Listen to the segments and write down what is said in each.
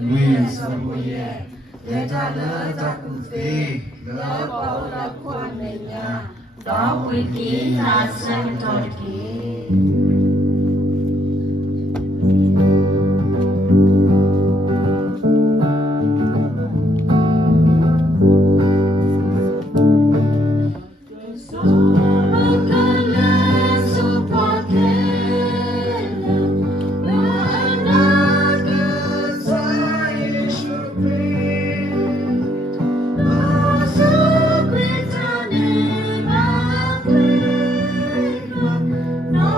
nguyên sông ye để ta lỡ ta cũng phê lỡ bao la quan mình nhà đó quy ký ta xem thôi ký No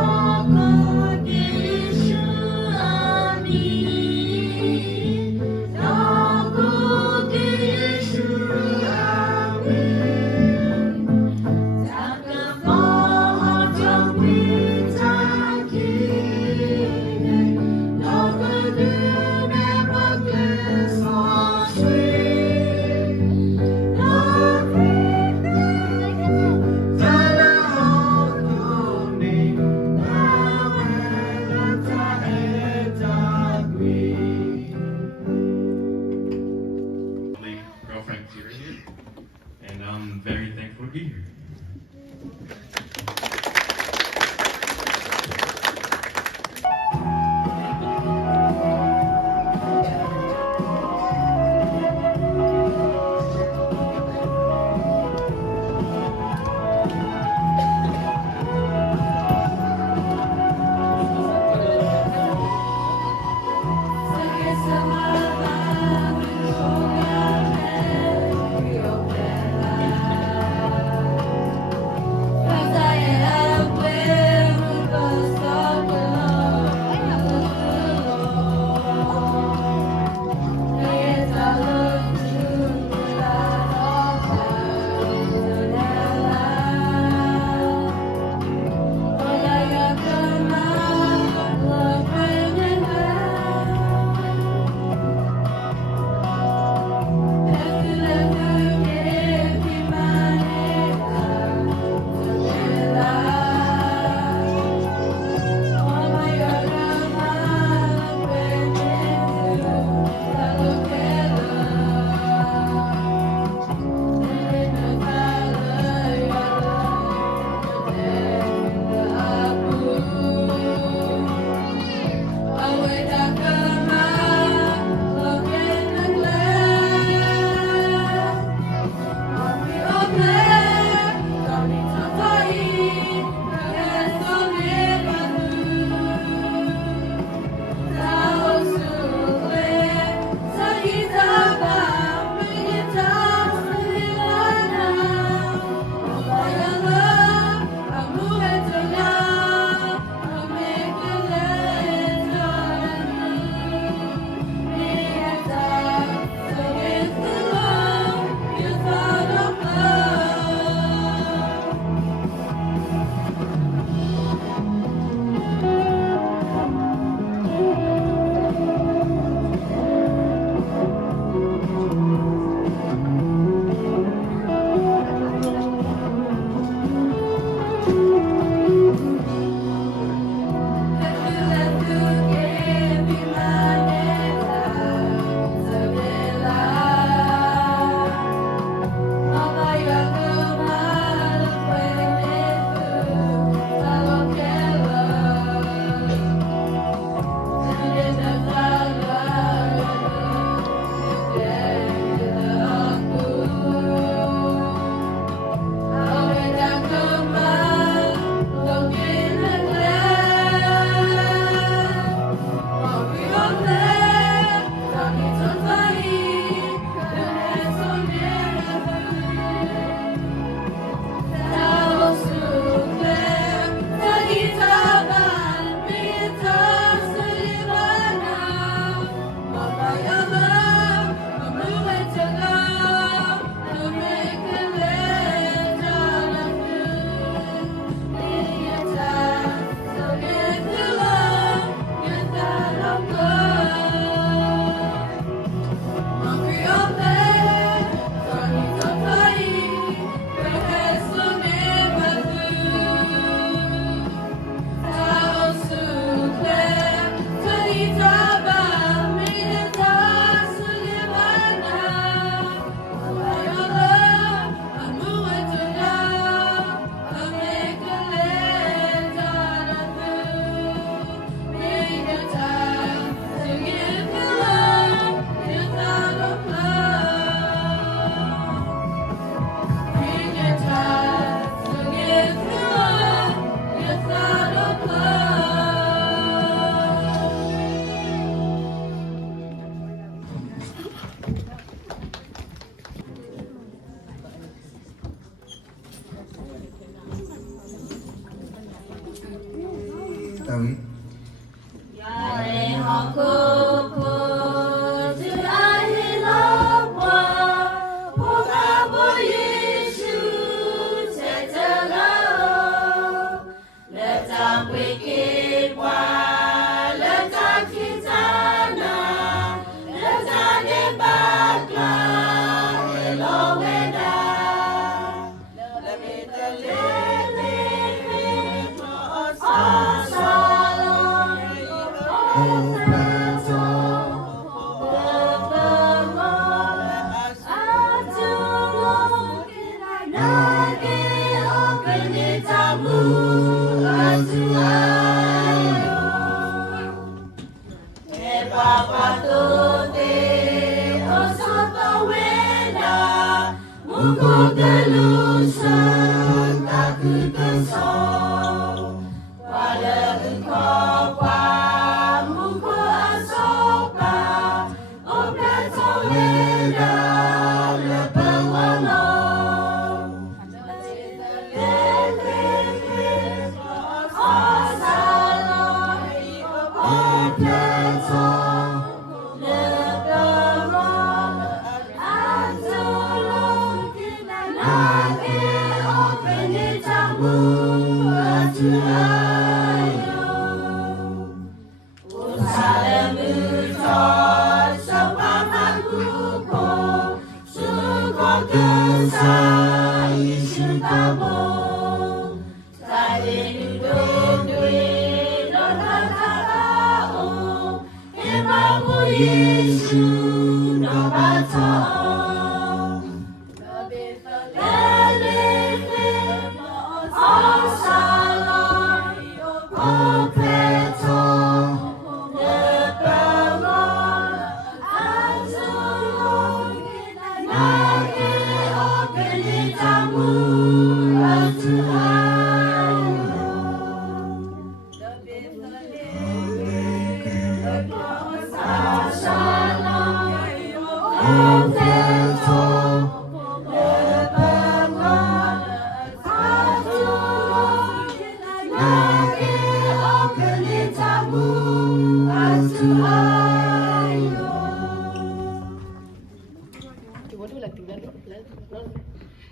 Sorry.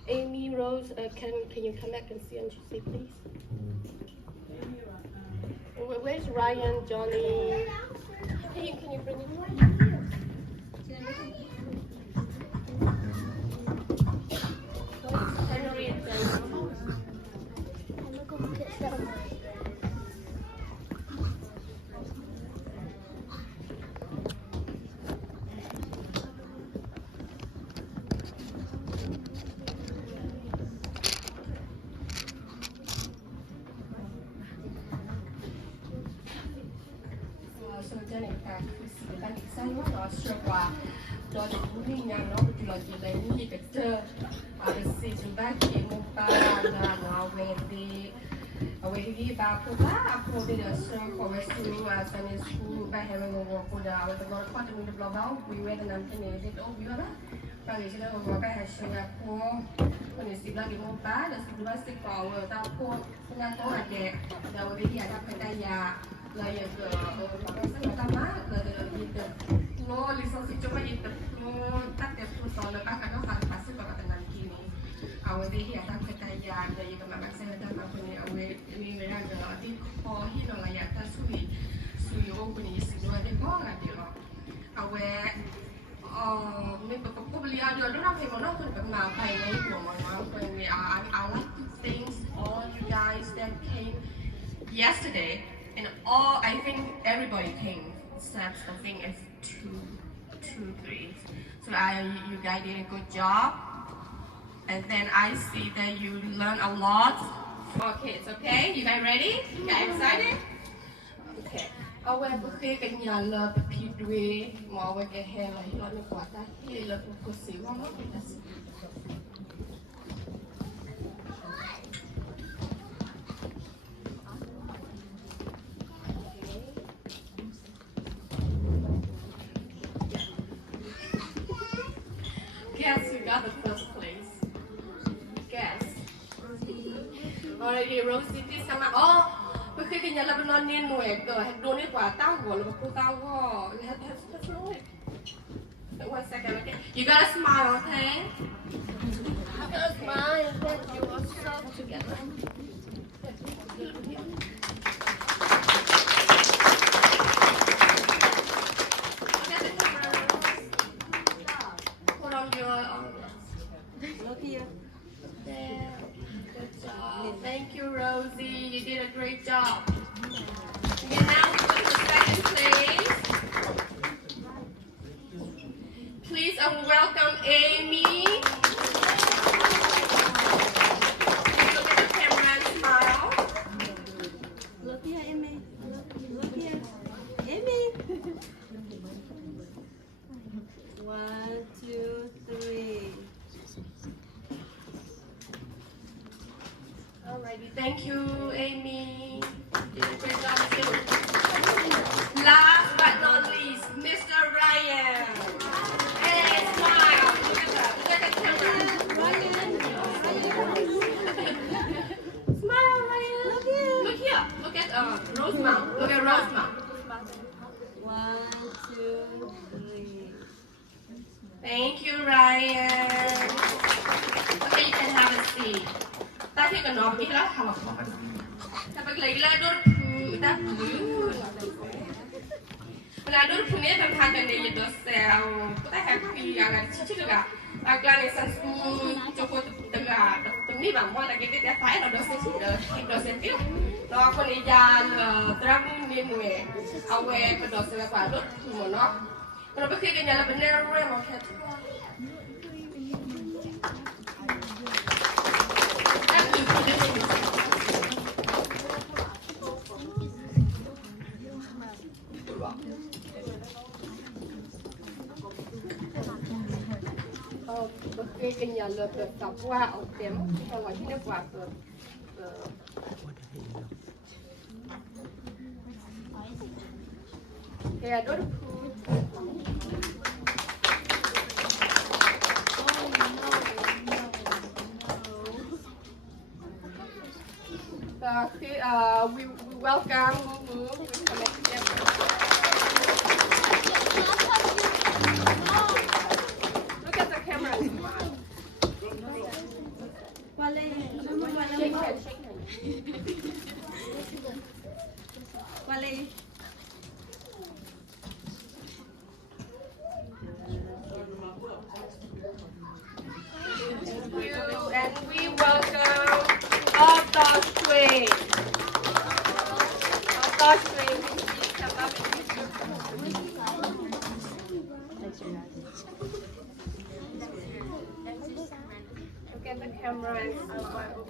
Amy, Rose, can you come back and see and say please? Where's Ryan, Johnny? Can you bring him here? Henry and so Jenny back đang xanh quá nó sơ qua cho đến những nhà nó bị lo chỉ lấy những cái chờ à cái gì chúng ta chỉ một ba là nó về đi về đi ba phụ ta phụ đi được sơ có về swimming và sang đến school ba hay mình ngồi phụ đạo và nó có thể mình được lo báo we were the năm cái này thì ông biết đó và người sẽ ngồi ba hay sơ nhà phụคนนี้สิบล้านกี่โมงป้าเดี๋ยวสิบล้านสิบก่อตามพวกงานโต๊ะแกเดี๋ยวไปที่อยากทำเป็นยาเลยอย่างpakai sama gitu no lisensi coba itu no tak ya tuh soalnya kan kadang harus pasti bakal dengan kini awal deh ya tak kekayaan dari kemarin saya dah mampu ni awal ini mereka kalau di oh hino lah ya tak sui oh punya isi dua deh kok nggak dia awal ni beberapa beli ada orang yang mana pun kenal kayak ni orang pun ni I like to thank all you guys that came yesterday. And I think everybody came except I think it's two, three. So you guys did a good job. And then I see that you learn a lot. Okay, it's okay. You guys ready? You guys excited? Okay. Awal bukti kenyala pidwe mau ke hela hilang kuasa hilang kursi wala kita. Guess who got the first place? Guess. Alright, Rose City sama. Oh, bukti cái nhà là nó nên nuôi cờ đồ này quả tao gõ là cô tao gõ one second, okay? You gotta smile, okay? You gotta smile, you are so together. Put on your look here. There. Good job. Thank you, Rosie. You did a great job. Okay, now we go to the second place. Please welcome Amy. Look at the camera and smile. Look here, Amy. Look here. Amy. 1, 2, 3. Alrighty, thank you, Amy. You did a great job too. Last but not least, Mr. Ryan. Hey, smile. Look at the camera. Smile, Ryan. Look here. Look at Rose mouth. Look at Rose mouth. 1, 2, 3. Thank you, Ryan. Okay, you can have a seat. Ta thì cần nói là học. Ta phải lấy là đốt ta là đốt phun này thằng thằng này giờ đốt sẹo. Ta hay khi là chỉ là cái này sản cho cô tự là tự nghĩ bằng mọi là cái phải là đốt sẹo chỉ đốt sẹo tiếp. Nó còn đi ra trăng đi mùi, ao về cái đốt sẹo là đốt một nó. Còn bây khi cái nhà là bên này rồi mà hết. Cái nhà lợp được tập qua ở tiệm còn gọiที่กว่าเกิดแกด้วยwe welcome Mumu we connect together. Look at the camera. Shake hands, shake hands. Thank you, and we welcome Dog Swing. Dog Swing, please come up and look at the camera and smile.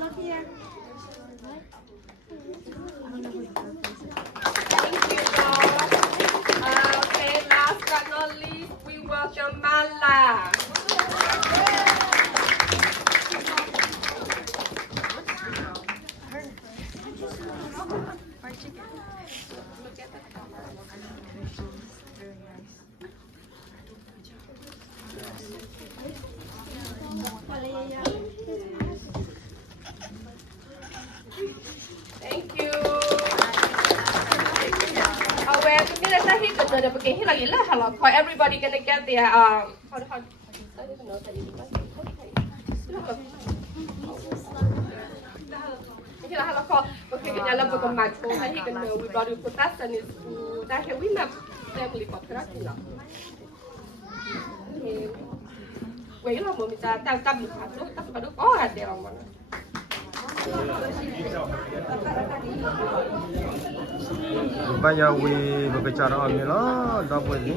Look here. Thank you, dog. Okay, last but not least, we welcome Mala. Look at the camera. Thank you. Well, chúng ta sẽ hit the because he like hello. Everybody gonna get their hold. Khi là hello call, okay, cái nhà làm việc mà chúng ta hit cái we body put that and is that here we map family for production. Okay. Vậy là mình ta tâm được hạt tất cả đều có hạt đều mà. Banyak berbicara ni lah, dah buat ni.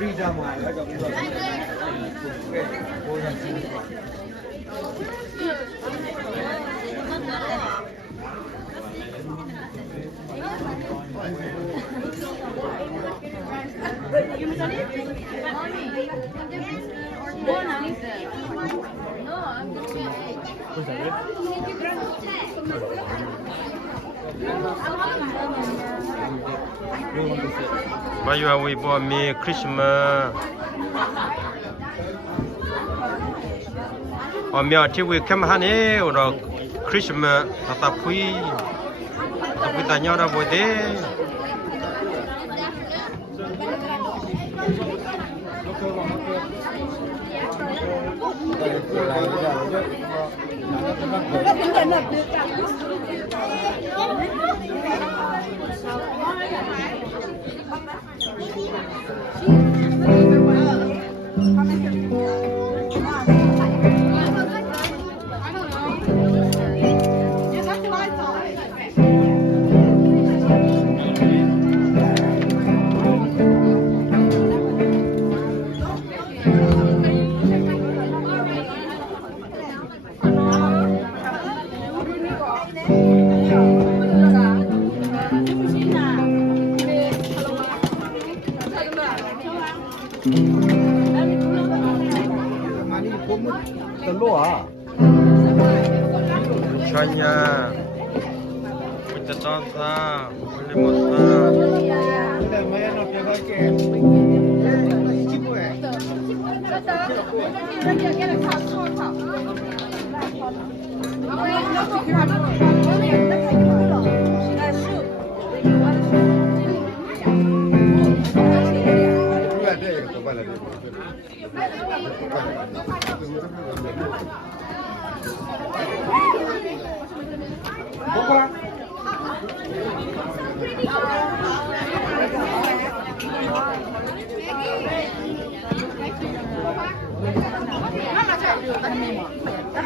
đi ra ngoài là gặp người cô là chị Bây giờ we bỏ mi Christmas ở miền Tây we kem han ấy rồi Christmas ta phui ta nhau ra buổi đấy Chanya, kita tata, boleh mata. Kita main apa lagi?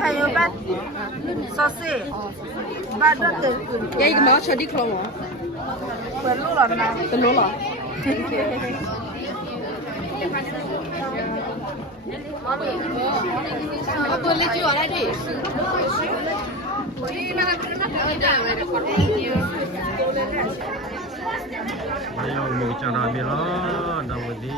Hay yêu bát sausage bát đó từ vậy cái máu cho đi không hả? quên lúc rồi mà Tên lúa rồi. Tôi lấy chưa ở đây đi. Ayo mau bicara bila, dah budi.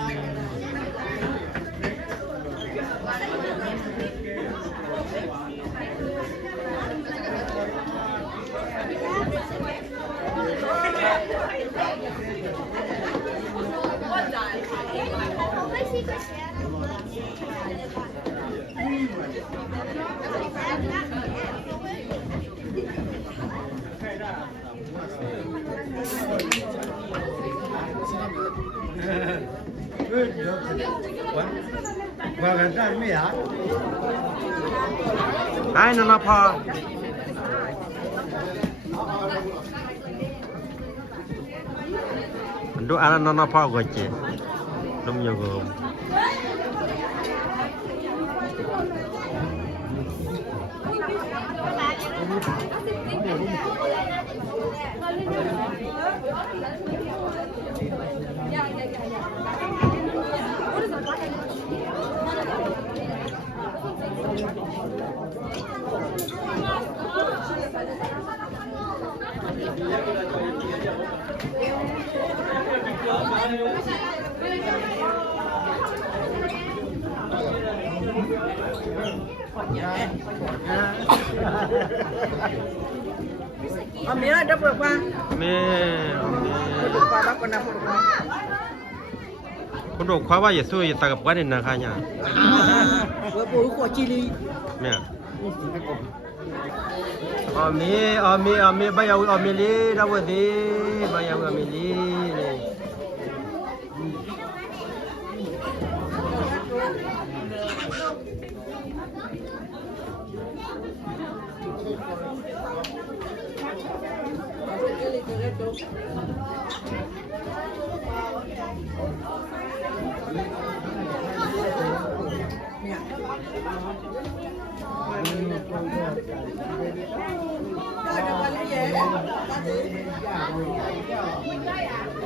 Ai nó pa Ando ana nó pa go che dum yo go Ami ada berapa? Berapa apa nak berapa? Kun do khwa ba ye so ye ta ka pa ni na kha nya Berapa kau cili? me Ami ba ya ami li da wo de ba ya ami li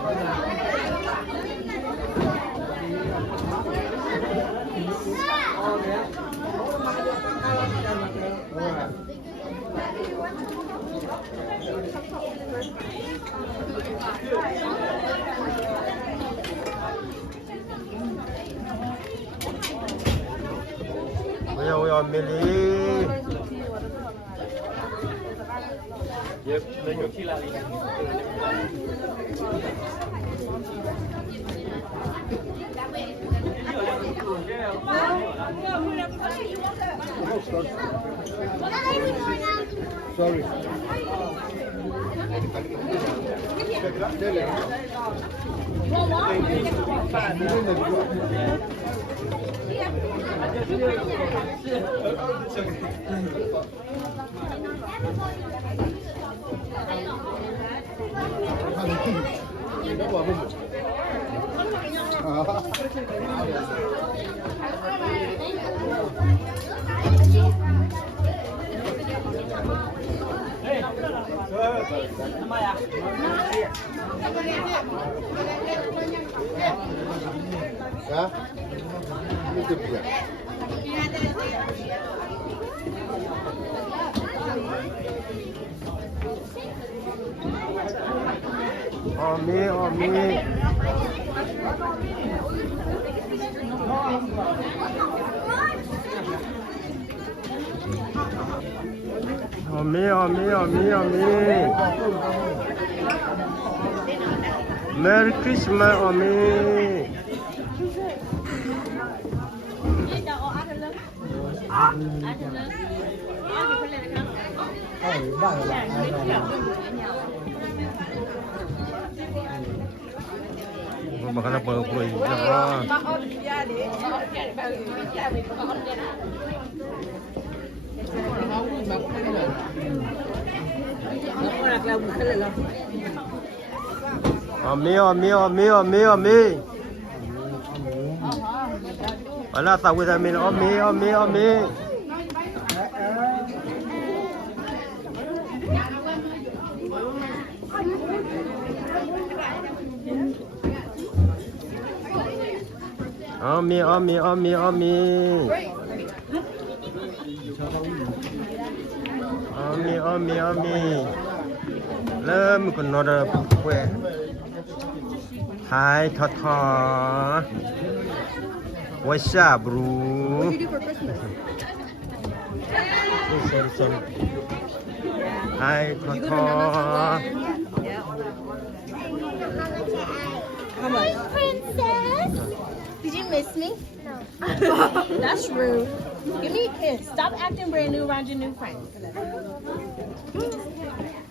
Ada Mili. Yep, then you kill Ali. Sorry. Hả? Như kiểu gì? Omi, Omi. Omi, Omi, Omi, Omi. Merry Christmas, Omi. Bakal apa pun ya. Omi, Omi, Omi, Omi, Omi. Wala tahu dah min Omi, Omi, Omi. Omi, Omi, Omi, Omi. Omi, Omi, Omi. Lem con nó đã quẹ. Hai thọ thọ. What's up, bro? What do you do for Christmas? Sorry. Hai thọ You go to thọ. Nana's? Yeah. How much? Princess, did you miss me? No. That's rude. Give me a kiss. Stop acting brand new around your new friends.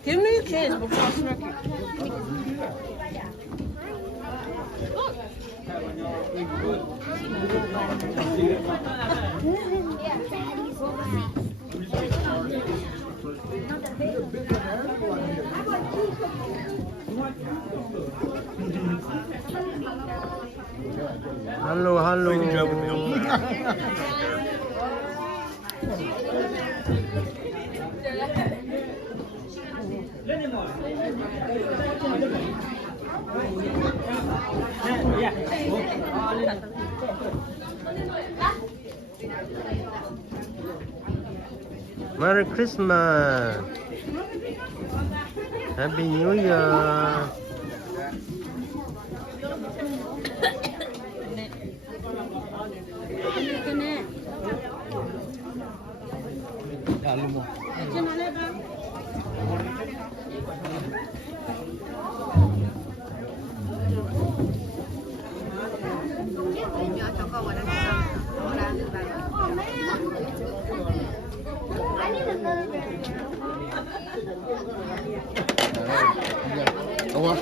Give me a kiss before I smack you. Hello. Merry Christmas. Happy New Year. Đúng không?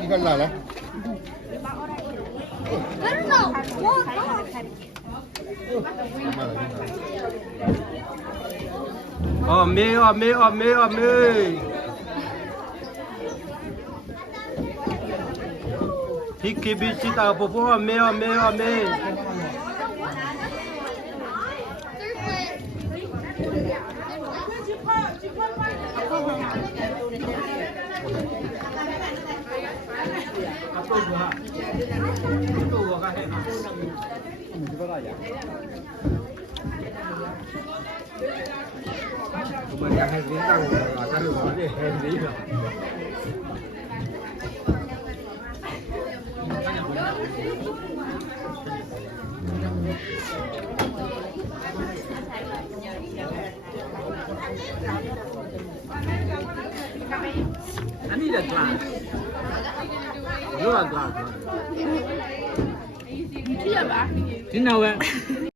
Đi con là đấy. Omi. Pkbc tao popo Omi. a glass. You're a glass. You know what?